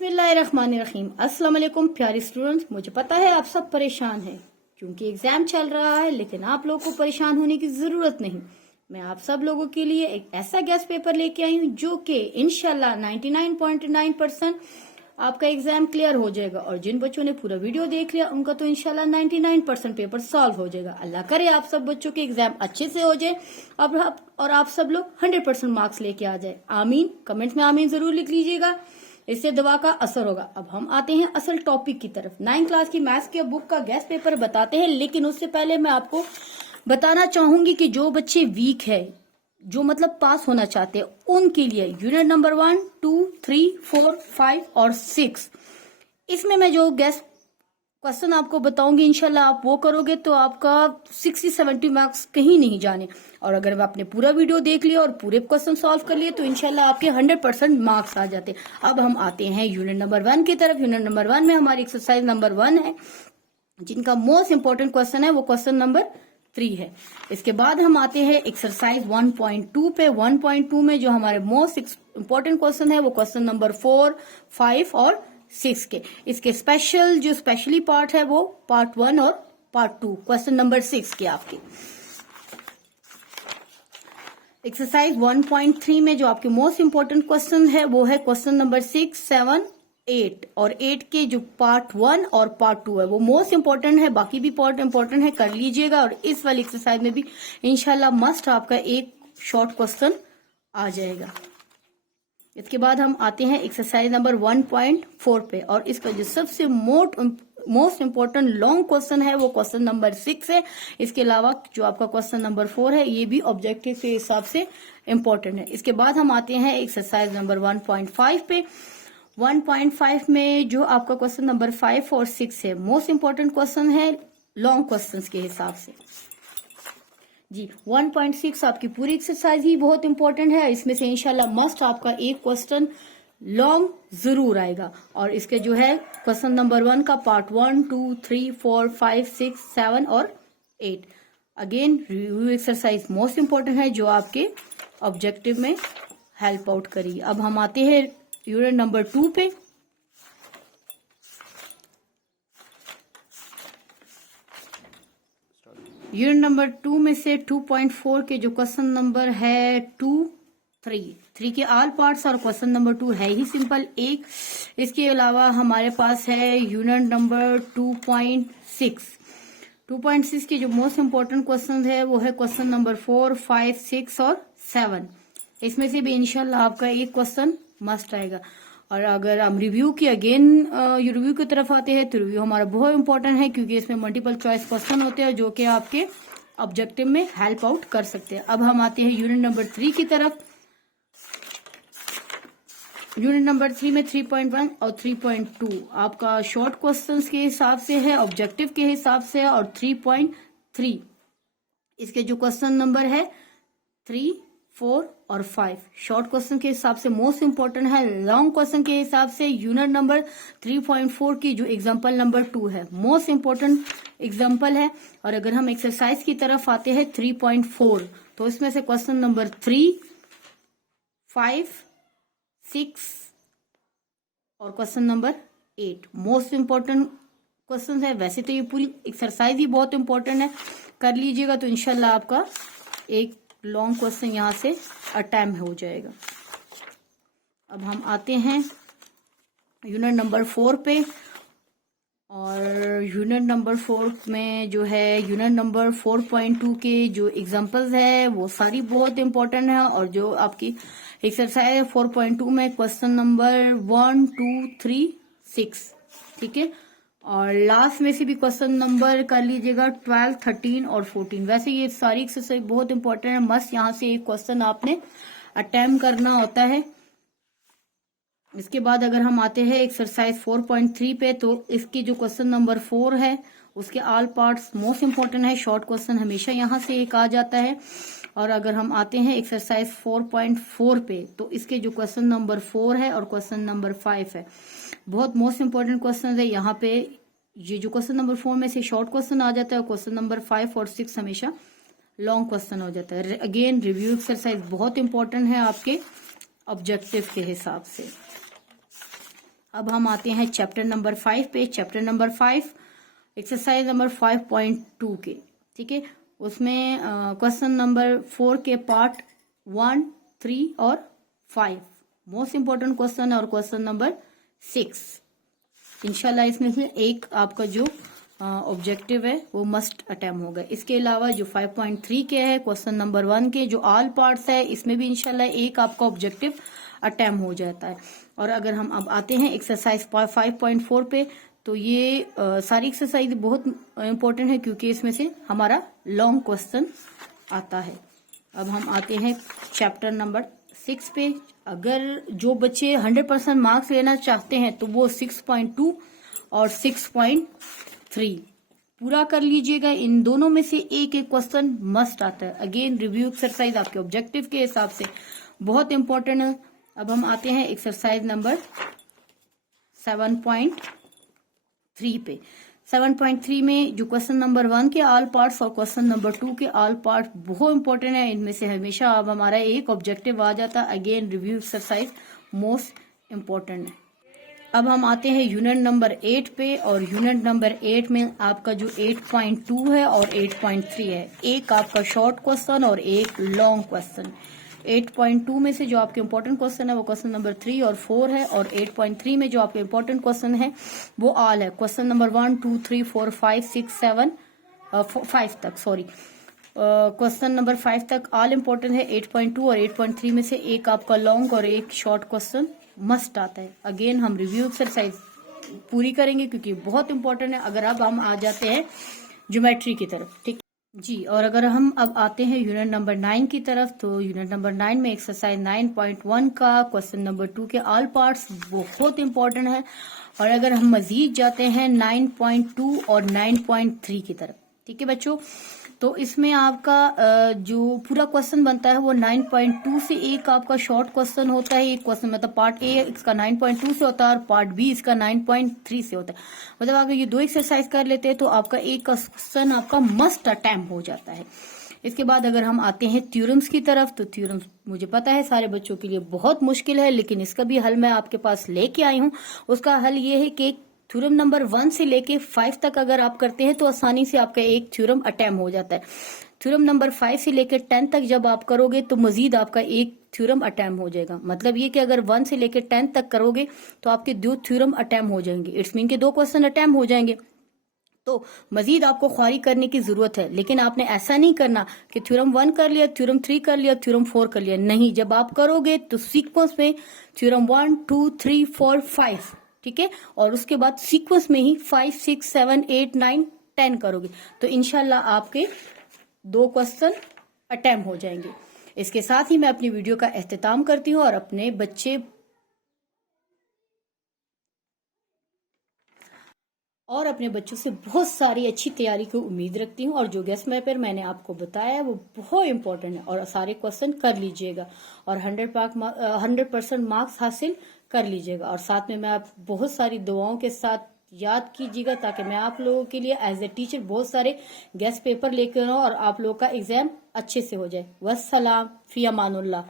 बिस्मिल्लाहिर्रहमानिर्रहीम। अस्सलाम वालेकुम प्यारे स्टूडेंट्स, मुझे पता है आप सब परेशान हैं क्योंकि एग्जाम चल रहा है, लेकिन आप लोगों को परेशान होने की जरूरत नहीं। मैं आप सब लोगों के लिए एक ऐसा गेस्ट पेपर लेके आई हूँ जो कि इंशाल्लाह 99.9% आपका एग्जाम क्लियर हो जाएगा। और जिन बच्चों ने पूरा वीडियो देख लिया उनका तो इंशाल्लाह 99% पेपर सॉल्व हो जाएगा। अल्लाह करे आप सब बच्चों के एग्जाम अच्छे से हो जाए और आप सब लोग 100% मार्क्स लेके आ जाए। आमीन। कमेंट्स में आमीन जरूर लिख लीजिएगा, इससे दुआ का असर होगा। अब हम आते हैं असल टॉपिक की तरफ। 9th क्लास की मैथ्स के बुक का गेस्ट पेपर बताते हैं, लेकिन उससे पहले मैं आपको बताना चाहूंगी कि जो बच्चे वीक है, जो मतलब पास होना चाहते हैं, उनके लिए यूनिट नंबर 1, 2, 3, 4, 5 और 6 इसमें मैं जो गेस्ट क्वेश्चन आपको बताऊंगी, इंशाल्लाह आप वो करोगे तो आपका 60-70 मार्क्स कहीं नहीं जाने। और अगर आपने पूरा वीडियो देख लिया और पूरे क्वेश्चन सॉल्व कर लिए तो इंशाल्लाह आपके 100% मार्क्स आ जाते। अब हम आते हैं यूनिट नंबर 1 की तरफ। यूनिट नंबर 1 में हमारी एक्सरसाइज नंबर 1 है, जिनका मोस्ट इंपॉर्टेंट क्वेश्चन है वो क्वेश्चन नंबर 3 है। इसके बाद हम आते हैं एक्सरसाइज 1.2 पे। 1.2 में जो हमारे मोस्ट इंपॉर्टेंट क्वेश्चन है वो क्वेश्चन नंबर 4, 5 और 6 के। इसके स्पेशली पार्ट है वो पार्ट 1 और पार्ट 2 क्वेश्चन नंबर 6 के आपके। एक्सरसाइज 1.3 में जो आपके मोस्ट इंपॉर्टेंट क्वेश्चन है वो है क्वेश्चन नंबर 6, 7, 8 और 8 के जो पार्ट 1 और पार्ट 2 है वो मोस्ट इंपॉर्टेंट है। बाकी भी पार्ट इंपॉर्टेंट है, कर लीजिएगा। और इस वाली एक्सरसाइज में भी इंशाल्लाह मस्ट आपका एक शॉर्ट क्वेश्चन आ जाएगा। इसके बाद हम आते हैं एक्सरसाइज नंबर 1.4 पे, और इसका जो सबसे मोस्ट इंपॉर्टेंट लॉन्ग क्वेश्चन है वो क्वेश्चन नंबर 6 है। इसके अलावा जो आपका क्वेश्चन नंबर 4 है ये भी ऑब्जेक्टिव के हिसाब से इंपॉर्टेंट है। इसके बाद हम आते हैं एक्सरसाइज नंबर 1.5 पे। 1.5 में जो आपका क्वेश्चन नंबर 5 और 6 है, मोस्ट इंपॉर्टेंट क्वेश्चन है लॉन्ग क्वेश्चंस के हिसाब से जी। 1.6 आपकी पूरी एक्सरसाइज ही बहुत इंपॉर्टेंट है। इसमें से इंशाल्लाह मस्ट आपका एक क्वेश्चन लॉन्ग जरूर आएगा। और इसके जो है क्वेश्चन नंबर 1 का पार्ट 1, 2, 3, 4, 5, 6, 7 और 8 again review exercise most important है जो आपके ऑब्जेक्टिव में हेल्प आउट करेगी। अब हम आते हैं यूनिट नंबर 2 पे। यूनिट नंबर 2 में से 2.4 के जो क्वेश्चन नंबर है 2, 3 के ऑल पार्ट्स और क्वेश्चन नंबर 2 है ही सिंपल एक। इसके अलावा हमारे पास है यूनिट नंबर 2.6। 2.6 के जो मोस्ट इंपॉर्टेंट क्वेश्चन है वो है क्वेश्चन नंबर 4, 5, 6 और 7। इसमें से भी इंशाल्लाह आपका एक क्वेश्चन मस्ट आएगा। और अगर हम रिव्यू की रिव्यू की तरफ आते हैं तो रिव्यू हमारा बहुत इंपॉर्टेंट है, क्योंकि इसमें मल्टीपल चॉइस क्वेश्चन होते हैं जो कि आपके ऑब्जेक्टिव में हेल्प आउट कर सकते हैं। अब हम आते हैं यूनिट नंबर 3 की तरफ। यूनिट नंबर 3 में 3.1 और 3.2 आपका शॉर्ट क्वेश्चंस के हिसाब से है, ऑब्जेक्टिव के हिसाब से है। और 3.3 इसके जो क्वेश्चन नंबर है 3, 4 और 5 शॉर्ट क्वेश्चन के हिसाब से मोस्ट इंपॉर्टेंट है। लॉन्ग क्वेश्चन के हिसाब से यूनिट नंबर 3.4 की जो एग्जांपल नंबर 2 है मोस्ट इंपॉर्टेंट एग्जांपल है। और अगर हम एक्सरसाइज की तरफ आते हैं 3.4 तो इसमें से क्वेश्चन नंबर 3, 5, 6 और question number 8 most important question है। वैसे तो ये पूरी एक्सरसाइज ही बहुत इंपॉर्टेंट है, कर लीजिएगा तो इंशाल्लाह आपका एक लॉन्ग क्वेश्चन यहाँ से अटैम्प्ट हो जाएगा। अब हम आते हैं यूनिट नंबर 4 पे। और यूनिट नंबर 4 में जो है यूनिट नंबर 4.2 के जो एग्जांपल्स है वो सारी बहुत इंपॉर्टेंट है। और जो आपकी एक्सरसाइज है 4.2 में क्वेश्चन नंबर 1, 2, 3, 6 ठीक है। और लास्ट में से भी क्वेश्चन नंबर कर लीजिएगा 12, 13 और 14। वैसे ये सारी एक्सरसाइज बहुत इंपॉर्टेंट है, मस्त यहाँ से एक क्वेश्चन आपने अटेम्प्ट करना होता है। इसके बाद अगर हम आते हैं एक्सरसाइज 4.3 पे तो इसकी जो क्वेश्चन नंबर 4 है उसके ऑल पार्ट्स मोस्ट इंपॉर्टेंट है, शॉर्ट क्वेश्चन हमेशा यहाँ से एक आ जाता है। और अगर हम आते हैं एक्सरसाइज 4.4 पे तो इसके जो क्वेश्चन नंबर 4 है और क्वेश्चन नंबर 5 है बहुत मोस्ट इंपॉर्टेंट क्वेश्चन है। यहाँ पे ये जो क्वेश्चन नंबर 4 में से शॉर्ट क्वेश्चन आ जाता है, क्वेश्चन नंबर 5 और 6 हमेशा लॉन्ग क्वेश्चन हो जाता है। अगेन रिव्यू एक्सरसाइज बहुत इंपॉर्टेंट है आपके ऑब्जेक्टिव के हिसाब से। अब हम आते हैं चैप्टर नंबर 5 पे। चैप्टर नंबर 5 एक्सरसाइज नंबर 5.2 के, ठीक है। उसमें क्वेश्चन नंबर 4 के पार्ट 1, 3 और 5 मोस्ट इंपॉर्टेंट क्वेश्चन है, और क्वेश्चन नंबर 6 इंशाल्लाह इसमें से एक आपका जो ऑब्जेक्टिव है वो मस्ट अटेम्प्ट होगा। इसके अलावा जो 5.3 के है क्वेश्चन नंबर 1 के जो ऑल पार्ट्स है, इसमें भी इंशाल्लाह एक आपका ऑब्जेक्टिव अटेम्प्ट हो जाता है। और अगर हम अब आते हैं एक्सरसाइज 5.4 पे, तो ये सारी एक्सरसाइज बहुत इंपॉर्टेंट है क्योंकि इसमें से हमारा लॉन्ग क्वेश्चन आता है। अब हम आते हैं चैप्टर नंबर 6 पे। अगर जो बच्चे 100% मार्क्स लेना चाहते हैं तो वो 6.2 और 6.3 पूरा कर लीजिएगा। इन दोनों में से एक एक क्वेश्चन मस्ट आता है। अगेन रिव्यू एक्सरसाइज आपके ऑब्जेक्टिव के हिसाब से बहुत इंपॉर्टेंट है। अब हम आते हैं एक्सरसाइज नंबर 7.3 पे। 7.3 में जो क्वेश्चन नंबर 1 के ऑल पार्ट्स और क्वेश्चन नंबर 2 के ऑल पार्ट बहुत इंपॉर्टेंट है। इनमें से हमेशा अब हमारा एक ऑब्जेक्टिव आ जाता है। Again review exercise most important है। अब हम आते हैं यूनिट नंबर 8 पे, और यूनिट नंबर 8 में आपका जो 8.2 है और 8.3 है, एक आपका शॉर्ट क्वेश्चन और एक लॉन्ग क्वेश्चन। 8.2 में से जो आपके इंपॉर्टेंट क्वेश्चन है वो क्वेश्चन नंबर 3 और 4 है, और 8.3 में जो आपके इंपॉर्टेंट क्वेश्चन है वो ऑल है। क्वेश्चन नंबर 1, 2, 3, 4, 5, 6, 7, 5 तक, सॉरी क्वेश्चन नंबर 5 तक ऑल इंपॉर्टेंट है। 8.2 और 8.3 में से एक आपका लॉन्ग और एक शॉर्ट क्वेश्चन मस्ट आता है। अगेन हम रिव्यू एक्सरसाइज पूरी करेंगे क्योंकि बहुत इंपॉर्टेंट है। अगर अब हम आ जाते हैं ज्योमेट्री की तरफ, ठीक जी। और अगर हम अब आते हैं यूनिट नंबर 9 की तरफ, तो यूनिट नंबर 9 में एक्सरसाइज 9.1 का क्वेश्चन नंबर 2 के ऑल पार्ट्स बहुत इंपॉर्टेंट है। और अगर हम मजीद जाते हैं 9.2 और 9.3 की तरफ, ठीक है बच्चों, तो इसमें आपका जो पूरा क्वेश्चन बनता है वो 9.2 से एक आपका शॉर्ट क्वेश्चन होता है। एक क्वेश्चन मतलब पार्ट ए इसका 9.2 से होता है और पार्ट बी इसका 9.3 से होता है। मतलब अगर ये दो एक्सरसाइज कर लेते हैं तो आपका एक क्वेश्चन आपका मस्ट अटेम्प्ट हो जाता है। इसके बाद अगर हम आते हैं थ्योरम्स की तरफ, तो थ्योरम्स मुझे पता है सारे बच्चों के लिए बहुत मुश्किल है, लेकिन इसका भी हल मैं आपके पास लेके आई हूँ। उसका हल ये है कि थ्योरम नंबर 1 से लेके 5 तक अगर आप करते हैं तो आसानी से आपका एक थ्योरम अटेम्प्ट हो जाता है। थ्योरम नंबर 5 से लेकर 10 तक जब आप करोगे तो मजीद आपका एक थ्योरम अटेम्प्ट हो जाएगा। मतलब ये कि अगर 1 से लेकर 10 तक करोगे तो आपके 2 थ्योरम अटेम्प्ट हो जाएंगे। इट्स मीन के 2 क्वेश्चन अटेम्प्ट हो जाएंगे। तो मजीद आपको ख्वारी करने की जरूरत है, लेकिन आपने ऐसा नहीं करना कि थ्योरम 1 कर लिया, थ्योरम 3 कर लिया, थ्योरम 4 कर लिया। नहीं, जब आप करोगे तो सीक्वेंस में थ्योरम 1, 2, 3, 4, 5, ठीक है, और उसके बाद सीक्वेंस में ही 5, 6, 7, 8, 9, 10 करोगे तो इंशाल्लाह आपके 2 क्वेश्चन अटेम्प्ट हो जाएंगे। इसके साथ ही मैं अपनी वीडियो का एख्तिताम करती हूँ और अपने बच्चों से बहुत सारी अच्छी तैयारी की उम्मीद रखती हूँ। और जो गेस्ट पेपर मैंने आपको बताया वो बहुत इंपॉर्टेंट है और सारे क्वेश्चन कर लीजिएगा और 100% मार्क्स हासिल कर लीजिएगा। और साथ में मैं आप बहुत सारी दुआओं के साथ याद कीजिएगा ताकि मैं आप लोगों के लिए एज ए टीचर बहुत सारे गेस्ट पेपर लेकर आऊँ और आप लोगों का एग्जाम अच्छे से हो जाए। वस्सलाम, फी अमानुल्लाह।